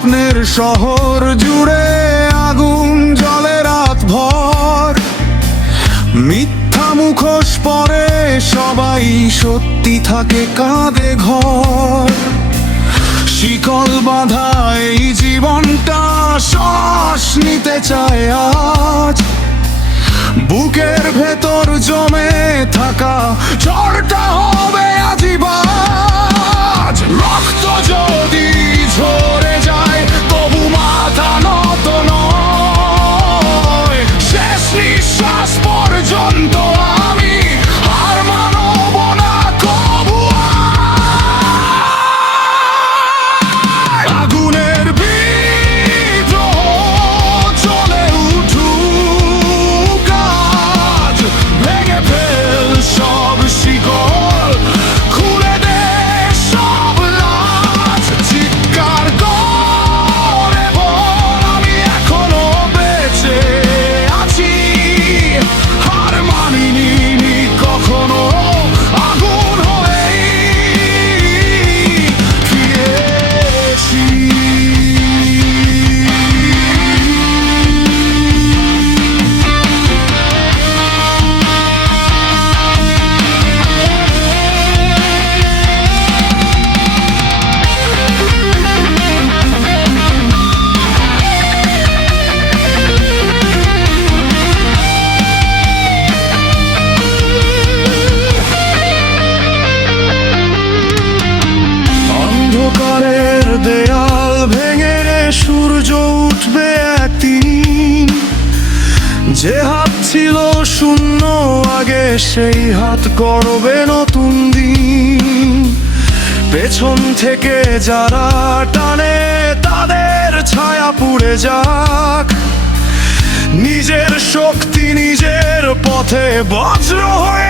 স্বপ্নের শহর জুড়ে আগুন জ্বলে রাত ভর। মিথ্যা মুখোশ পরে সবাই, সত্যি থাকে কাঁধে ঘর। শিকল বাঁধা এই জীবনটা শ্বাস নিতে চায় আজ। বুকের ভেতর জমে থাকা ঝড়টা হবে আজিবাজ। রক্ত যদি ঝরে যায় তবু মাথা নত নয়। শেষ নিঃশ্বাস পর্যন্ত আমি হার মানব না কবু। আগুনের বিদ্রোহ চলে উঠুক আজ। ভেঙে ফেল সব শিকল, খুলে দে সব লাজ। চিৎকার করে বল আমি এখনো বেঁচে আছি। হার মানিনি কখনো, আগুন হয়েই ফিরেছি। অন্ধকারের দেয়াল ভেঙে সূর্য উঠবে একদিন। যে হাত ছিল শূন্য আগে, সেই হাত গড়বে নতুন দিন। পেছন থেকে যারা টানে তাদের ছায়া পুড়ে যাক। নিজের শক্তি নিজের পথে বজ্র হয়ে